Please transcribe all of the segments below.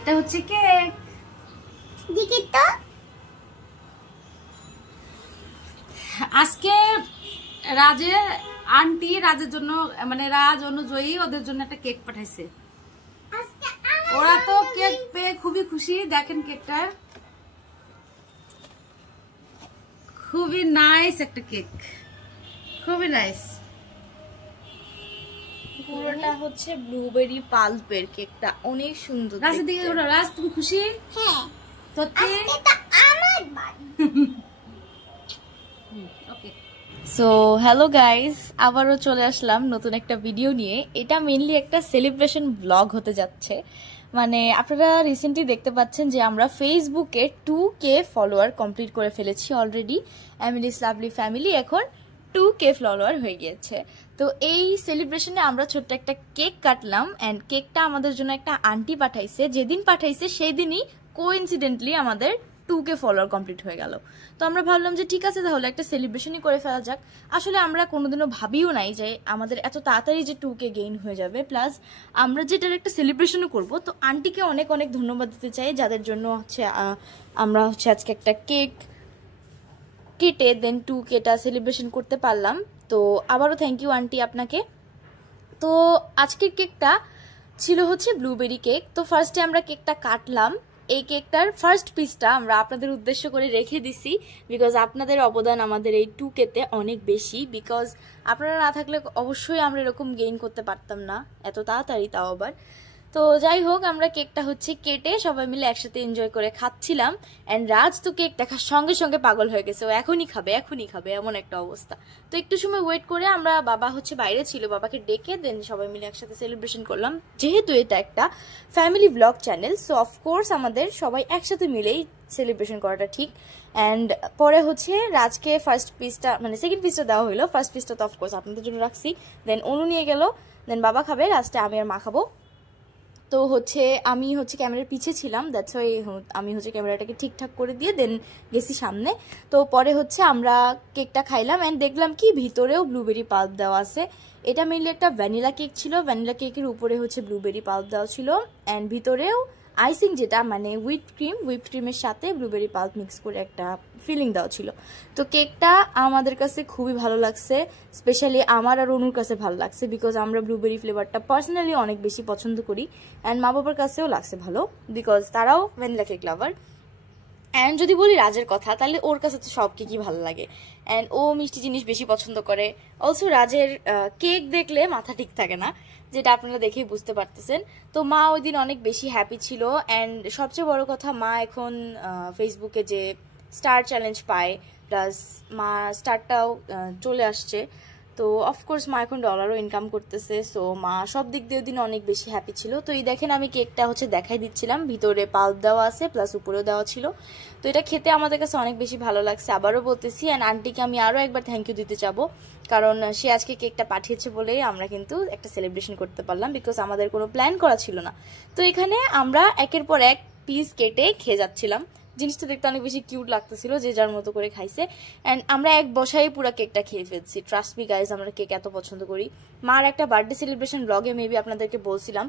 এটা হচ্ছে কেক। দেখি তো। আজকে রাজের আন্টি রাজের জন্য মানে রাজ অনুজয়ী ওদের জন্য একটা কেক পাঠাইছে। ওরা তো কেক পেয়ে খুবই খুশি। দেখেন কেকটা খুবই নাইস একটা কেক, খুবই নাইস। পুরোটা হচ্ছে ব্লুবেরি পাল্পের কেকটা, অনেক সুন্দর। রাজের দিকে রাজ তুমি খুশি? হ্যাঁ সত্যি? আজকে তো আমার বার্থডে। ওকে। সো হ্যালো গাইস, আবারও চলে আসলাম নতুন একটা ভিডিও নিয়ে। এটা মেইনলি একটা সেলিব্রেশন ব্লগ হতে যাচ্ছে। মানে আপনারা রিসেন্টলি দেখতে পাচ্ছেন যে আমরা ফেসবুকে 2K ফলোয়ার কমপ্লিট করে ফেলেছি অলরেডি। এমিলিস লাভলি ফ্যামিলি এখন 2K ফলোয়ার হয়ে গিয়েছে। তো এই সেলিব্রেশনে আমরা ছোট্ট একটা কেক কাটলাম অ্যান্ড কেকটা আমাদের জন্য একটা আন্টি পাঠাইছে। যেদিন পাঠাইছে সেই দিনই কোইন্সিডেন্টলি আমাদের 2K ফলোয়ার কমপ্লিট হয়ে গেল। তো আমরা ভাবলাম যে ঠিক আছে তাহলে একটা সেলিব্রেশনই করে ফেলা যাক। আসলে আমরা কোনোদিনও ভাবিও নাই যে আমাদের এত তাড়াতাড়ি যে 2K গেইন হয়ে যাবে, প্লাস আমরা যেটার একটা সেলিব্রেশনও করব। তো আন্টিকে অনেক অনেক ধন্যবাদ দিতে চাই, যাদের জন্য হচ্ছে আমরা হচ্ছে আজকে একটা কেক কেটে দেন 2Kটা সেলিব্রেশন করতে পারলাম। তো আবারও থ্যাংক ইউ আন্টি আপনাকে। তো আজকের কেকটা ছিল হচ্ছে ব্লুবেরি কেক। তো ফার্স্টে আমরা কেকটা কাটলাম। এই কেকটার ফার্স্ট পিসটা আমরা আপনাদের উদ্দেশ্য করে রেখে দিছি, বিকজ আপনাদের অবদান আমাদের এই 2Kতে অনেক বেশি। বিকজ আপনারা না থাকলে অবশ্যই আমরা এরকম গেইন করতে পারতাম না এত তাড়াতাড়ি, তাও আবার। তো যাই হোক, আমরা কেকটা হচ্ছে কেটে সবাই মিলে একসাথে এনজয় করে খাচ্ছিলাম। অ্যান্ড রাজ তো কেক দেখার সঙ্গে সঙ্গে পাগল হয়ে গেছে, ও এখনই খাবে এমন একটা অবস্থা। তো একটু সময় ওয়েট করে আমরা, বাবা হচ্ছে বাইরে ছিল, বাবাকে ডেকে দেন সবাই মিলে একসাথে সেলিব্রেশন করলাম। যেহেতু এটা একটা family blog channel, so of course আমাদের সবাই একসাথে মিলেই সেলিব্রেশন করাটা ঠিক। অ্যান্ড পরে হচ্ছে রাজকে ফার্স্ট পিসটা মানে সেকেন্ড পিসটা দেওয়া হলো। ফার্স্ট পিসটা তো অফকোর্স আপনাদের জন্য রাখছি। দেন অনু নিয়ে গেল, দেন বাবা খাবে, লাস্টে আমি আর মা খাবো। তো হচ্ছে আমি হচ্ছে ক্যামেরার পিছে ছিলাম, দ্যাটস ওয়াই আমি হচ্ছে ক্যামেরাটাকে ঠিকঠাক করে দিয়ে দেন গেছি সামনে। তো পরে হচ্ছে আমরা কেকটা খাইলাম অ্যান্ড দেখলাম কি ভিতরেও ব্লুবেরি পাল্প দেওয়া আছে। এটা মেনলি একটা ভ্যানিলা কেক ছিল, ভ্যানিলা কেকের উপরে হচ্ছে ব্লুবেরি পাল্প দেওয়া ছিল অ্যান্ড ভিতরেও আইসিং যেটা মানে হুইপড ক্রিমের সাথে ব্লুবেরি পাল্প মিক্স করে একটা ফিলিং দেওয়া ছিল। তো কেকটা আমাদের কাছে খুবই ভালো লাগছে, স্পেশালি আমার আর অনুর কাছে ভালো লাগছে, বিকজ আমরা ব্লুবেরি ফ্লেভারটা পার্সোনালি অনেক বেশি পছন্দ করি। অ্যান্ড মা বাবার কাছেও লাগছে ভালো, বিকজ তারাও ভ্যানিলা কেক লাভার। অ্যান্ড যদি বলি রাজের কথা, তাহলে ওর কাছে তো সব কেকই ভালো লাগে অ্যান্ড ও মিষ্টি জিনিস বেশি পছন্দ করে। অলসো রাজের কেক দেখলে মাথা ঠিক থাকে না, যেটা আপনারা দেখেই বুঝতে পারতেছেন। তো মা ওই দিন অনেক বেশি হ্যাপি ছিল। অ্যান্ড সবচেয়ে বড় কথা, মা এখন ফেসবুকে যে স্টার চ্যালেঞ্জ পায়, প্লাস মা স্টারটাও চলে আসছে। তো অফকোর্স মা এখন ডলারও ইনকাম করতেছে, সো মা সব দিক দিয়ে দিন অনেক বেশি হ্যাপি ছিল। তো এই দেখেন আমি কেকটা হচ্ছে দেখাই দিচ্ছিলাম, ভিতরে পাল্প দেওয়া আছে প্লাস উপরেও দেওয়া ছিল। তো এটা খেতে আমাদের কাছে অনেক বেশি ভালো লাগছে, আবারও বলতেছি। অ্যান্ড আন্টিকে আমি আরও একবার থ্যাংক ইউ দিতে চাবো, কারণ সে আজকে কেকটা পাঠিয়েছে বলেই আমরা কিন্তু একটা সেলিব্রেশন করতে পারলাম, বিকজ আমাদের কোনো প্ল্যান করা ছিল না। তো এখানে আমরা একের পর এক পিস কেটে খেয়ে যাচ্ছিলাম। জিনিসটা দেখতে অনেক বেশি কিউট লাগতেছিল, যে যার মতো করে খাইছে। অ্যান্ড আমরা এক বসাই পুরো কেকটা খেয়ে ফেলছি। ট্রাস্ট মি গাইজ, আমরা কেক এত পছন্দ করি। মার একটা বার্থডে সেলিব্রেশন ব্লগে মেবি আপনাদেরকে বলছিলাম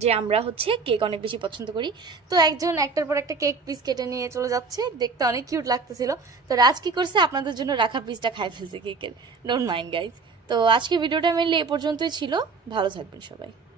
যে আমরা হচ্ছে কেক অনেক বেশি পছন্দ করি। তো একজন একটার পর একটা কেক পিস কেটে নিয়ে চলে যাচ্ছে, দেখতে অনেক কিউট লাগতেছিল। তো রাজ কি করছে, আপনাদের জন্য রাখা পিসটা খাই ফেলছে কেকের। Don't mind guys. তো আজকে ভিডিওটা মেনলি এ পর্যন্তই ছিল, ভালো থাকবেন সবাই।